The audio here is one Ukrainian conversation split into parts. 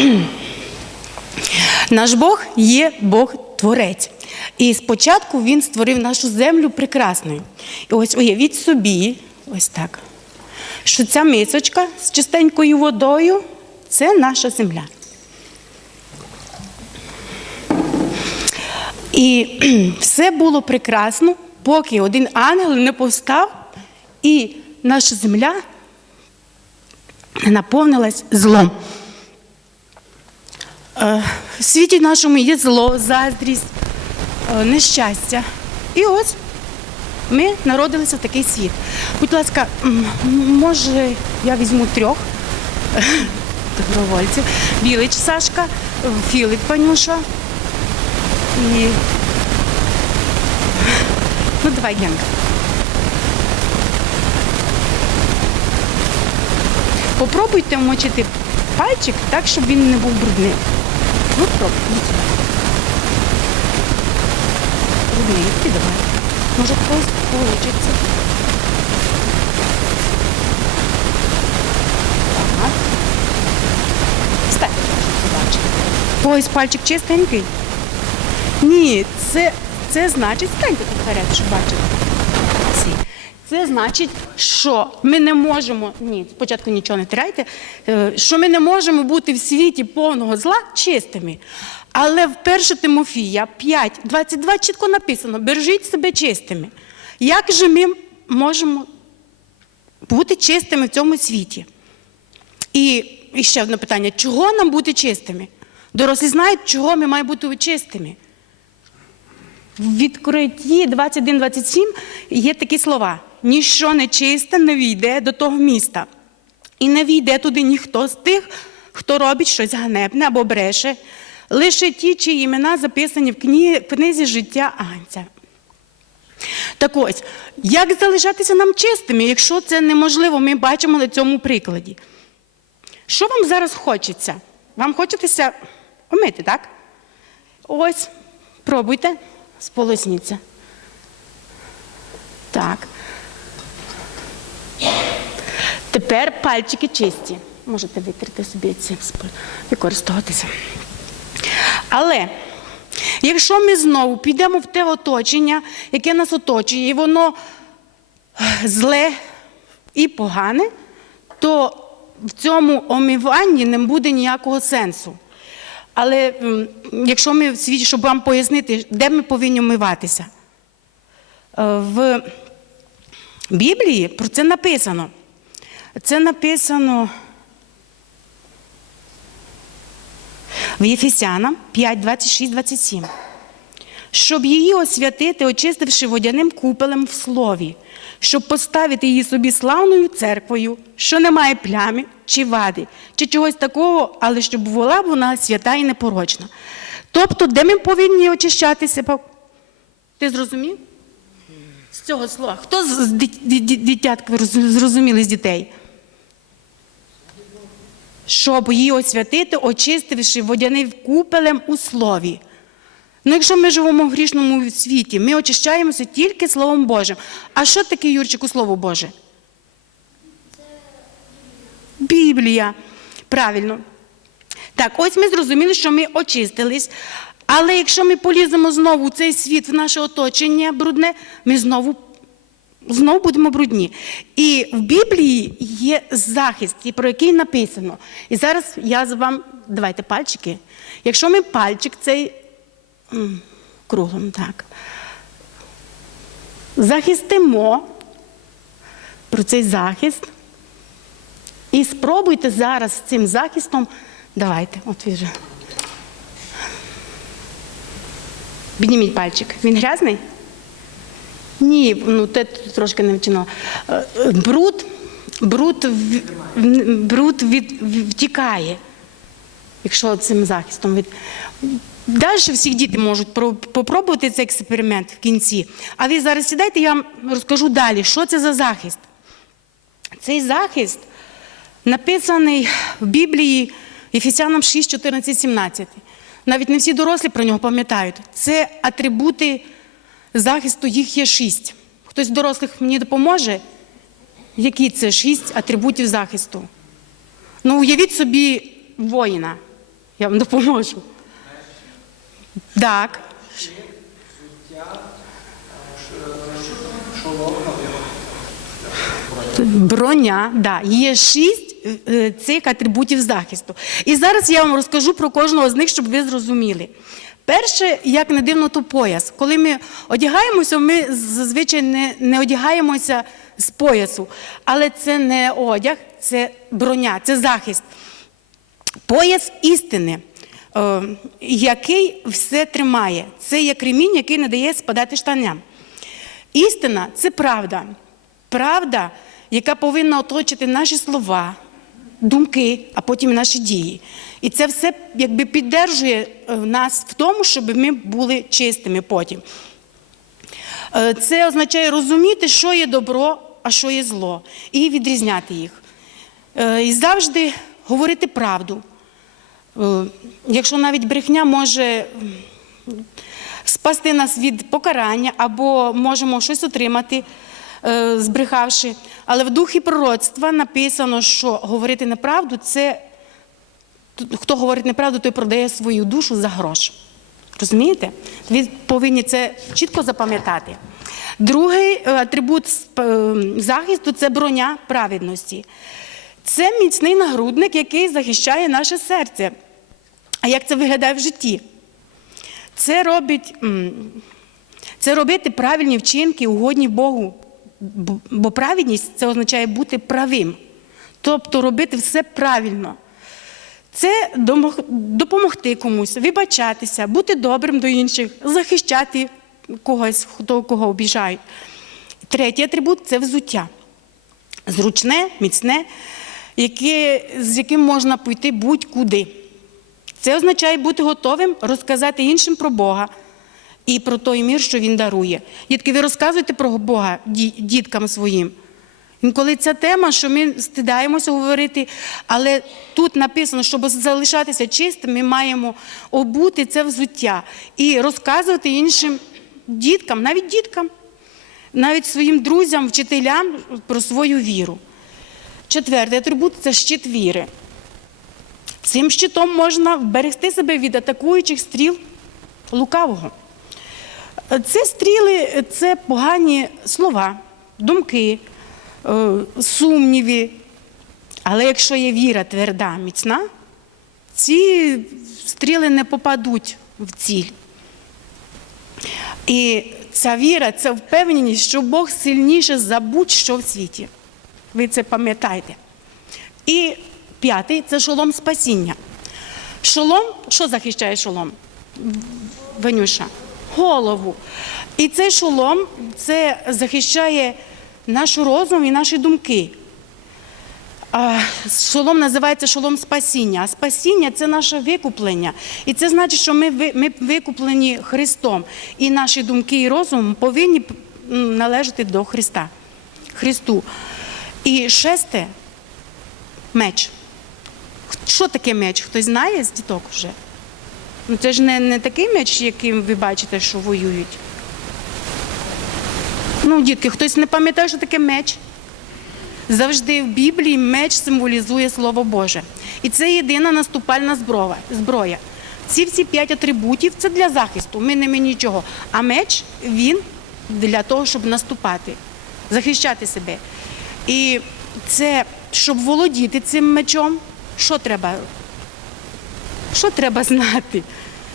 Наш Бог є Бог Творець. І спочатку Він створив нашу землю прекрасною. І ось уявіть собі, ось так, що ця мисочка з чистенькою водою це наша земля. І все було прекрасно, поки один ангел не повстав, і наша земля наповнилась злом. Е, В світі нашому є зло, заздрість, е, нещастя. І ось ми народилися в такий світ. Будь ласка, може, я візьму трьох добровольців. Білич Сашка, Філip Панюша і. Ну, давай, Янка. Попробуйте вмочити пальчик так, щоб він не був брудним. Пробуйте. Брудний, ти давай. Може, хтось вийде. Так. Щоб побачити. Ось пальчик чистенький. Ні, це, це значить, станьте тут вперед, щоб бачили. Це значить, що ми не можемо, ні, спочатку нічого не тирайте, е, що ми не можемо бути в світі повного зла чистими. Але в 1 Тимофія 5, 22 чітко написано: бережіть себе чистими. Як же ми можемо бути чистими в цьому світі? І, і ще одне питання: чого нам бути чистими? Дорослі знають, чого ми маємо бути чистими. В відкритті 21-27 є такі слова: ніщо нечисте не війде до того міста, і не війде туди ніхто з тих, хто робить щось ганебне або бреше, лише ті, чиї імена записані в книзі життя Агнця. Так ось, як залишатися нам чистими, якщо це неможливо, ми бачимо на цьому прикладі. Що вам зараз хочеться? Вам хочеться омити, так? Ось, пробуйте, сполосніться. Так. Тепер пальчики чисті. Можете витерти собі спо- використовуватися. Але якщо ми знову підемо в те оточення, яке нас оточує, і воно зле і погане, то в цьому омиванні не буде ніякого сенсу. Але якщо ми в світі, щоб вам пояснити, де ми повинні омиватися, Е, Біблії про це написано. Це написано в Єфесянам 5, 26, 27. Щоб її освятити, очистивши водяним купелем в слові, щоб поставити її собі славною церквою, що не має плями чи вади, чи чогось такого, але щоб була вона свята і непорочна. Тобто, де ми повинні очищатися? Ти зрозумів? З цього слова. Хто з з дит- ді- ді- дитятка зрозуміли з дітей? Щоб її освятити, очистивши водяним купелем у слові. Ну, якщо ми живемо в грішному світі, ми очищаємося тільки Словом Божим. А що таке, Юрчику, Слово Боже? Біблія. Правильно. Так, ось ми зрозуміли, що ми очистились. Але якщо ми поліземо знову в цей світ, в наше оточення брудне, ми знову, знову будемо брудні. І в Біблії є захист, про який написано. І зараз я з вам, давайте пальчики. Якщо ми пальчик цей м, круглим, так. Захистимо про цей захист. І спробуйте зараз з цим захистом. Давайте, от вже. Підніміть пальчик. Він грязний? Ні, ну те трошки не вчино. Е, е, Бруд, бруд, бруд від, втікає, якщо цим захистом. Далі всі діти можуть про- попробувати цей експеримент в кінці. А ви зараз сідайте, я вам розкажу далі, що це за захист. Цей захист написаний в Біблії Єфесянам 6, 14, 17. Навіть не всі дорослі про нього пам'ятають. Це атрибути захисту, їх є шість. Хтось з дорослих мені допоможе? Які це шість атрибутів захисту? Ну, уявіть собі воїна. Я вам допоможу. Так. Броня, да, є шість цих атрибутів захисту. І зараз я вам розкажу про кожного з них, щоб ви зрозуміли. Перше, як не дивно, то пояс. Коли ми одягаємося, ми зазвичай не, не одягаємося з поясу. Але це не одяг, це броня, це захист. Пояс істини, е, який все тримає. Це як ремінь, який не дає спадати штаням. Істина це правда. Правда, яка повинна оточити наші слова, думки, а потім наші дії. І це все якби піддержує е, нас в тому, щоб ми були чистими потім. Е, Це означає розуміти, що є добро, а що є зло, і відрізняти їх. Е, І завжди говорити правду. Якщо навіть брехня може спасти нас від покарання, або можемо щось отримати, збрехавши. Але в духі пророцтва написано, що говорити неправду це хто говорить неправду, той продає свою душу за грош. Розумієте? Ви повинні це чітко запам'ятати. Другий е, атрибут е, захисту це броня праведності. Це міцний нагрудник, який захищає наше серце. А як це виглядає в житті? Це робить, це робити правильні вчинки, угодні Богу. Бо праведність це означає бути правим. Тобто робити все правильно. Це допомогти комусь, вибачатися, бути добрим до інших, захищати когось, хто кого обіжають. Третій атрибут це взуття. Зручне, міцне, яке, з яким можна пойти будь-куди. Це означає бути готовим розказати іншим про Бога і про той мір, що Він дарує. Дітки, ви розказуєте про Бога діткам своїм. Інколи ця тема, що ми стидаємося говорити, але тут написано, щоб залишатися чистим, ми маємо обути це взуття і розказувати іншим діткам, навіть діткам, навіть своїм друзям, вчителям про свою віру. Четвертий атрибут це щит віри. Цим щитом можна вберегти себе від атакуючих стріл лукавого. Це стріли це погані слова, думки, е, сумніви. Але якщо є віра тверда, міцна, ці стріли не попадуть в ціль. І ця віра це впевненість, що Бог сильніше за будь-що в світі. Ви це пам'ятаєте. І п'ятий це шолом спасіння. Шолом, що захищає шолом? Ванюша? Голову. І цей шолом це захищає наш розум і наші думки. Шолом називається шолом спасіння. А спасіння це наше викуплення. І це значить, що ми, ми викуплені Христом. І наші думки і розум повинні належати до Христа. Христу. І шесте меч. Що таке меч? Хтось знає з діток вже? Ну це ж не, не такий меч, яким ви бачите, що воюють. Ну, дітки, хтось не пам'ятає, що таке меч? Завжди в Біблії меч символізує Слово Боже. І це єдина наступальна зброя. Ці всі п'ять атрибутів це для захисту. Ми не ми нічого. А меч він для того, щоб наступати, захищати себе. І це, щоб володіти цим мечом, що треба? Що треба знати?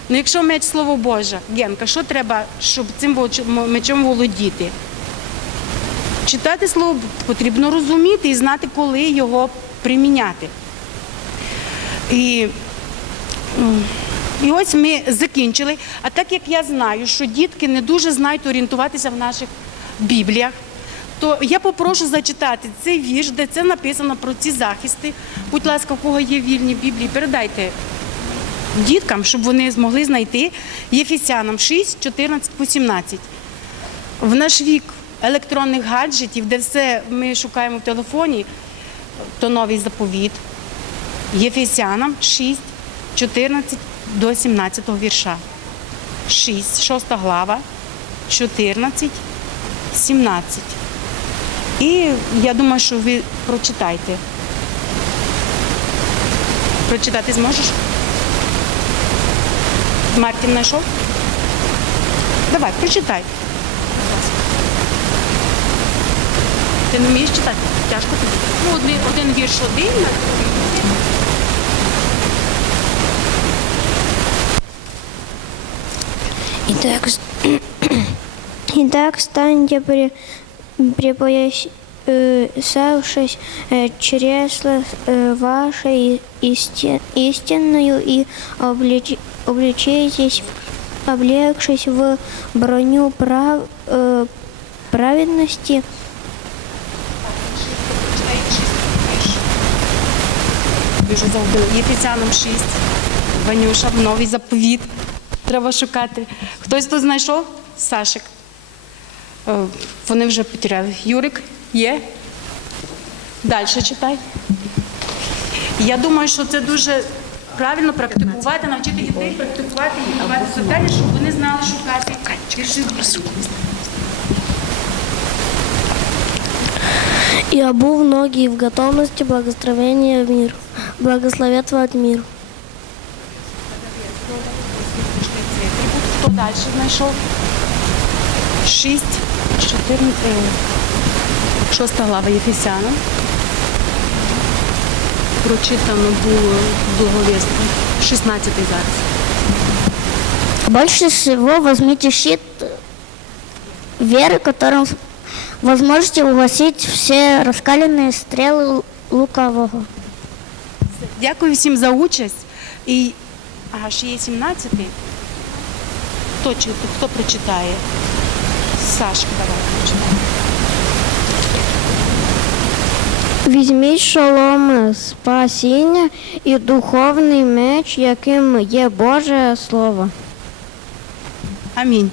Ну, якщо меч Слово Боже, Генка, що треба, щоб цим мечом володіти? Читати слово потрібно розуміти і знати, коли його приміняти. І, і ось ми закінчили. А так як я знаю, що дітки не дуже знають орієнтуватися в наших бібліях, то я попрошу зачитати цей вірш, де це написано про ці захисти. Будь ласка, у кого є вільні біблії, передайте діткам, щоб вони змогли знайти Єфесянам 6, 14 по 17. В наш вік електронних гаджетів, де все ми шукаємо в телефоні, то новий заповіт. Єфесянам 6, 14 до 17 вірша. 6, 6 глава, 14, 17. І я думаю, що ви прочитайте. Прочитати зможеш? Мартін знайшов? Давай, прочитай. Ти не вмієш читати? Тяжко тобі. Ну, один, один вірш один, а другий. Итак, с- Итак, станьте при, припоясавшись э, чресла э, ваше и- исти- истинную и облеч- облечитесь, облегшись в броню прав, э, праведности, Біжу загубила. Єфесянам 6. Ванюша, новий заповіт. Треба шукати. Хтось тут знайшов? Сашик. Е, Вони вже потеряли. Юрик є? Далі читай. Я думаю, що це дуже правильно практикувати, навчити дітей практикувати і давати завдання, щоб вони знали шукати вірші. И обув ноги в готовности благословения в мир. Благословят мир. Хто далі знайшов? 6, 14, 6 глава Єфесянам. Прочитано було благовістя. 16 зараз. Больше всего возьмите щит веры, которым вы сможете угасить все раскаленные стрелы лукавого. Дякую всім за участь. І ага, ще є 17. Хто, чи- хто прочитає? Сашка, давай прочитай. Візьміть шолом спасіння і духовний меч, яким є Боже Слово. Амінь.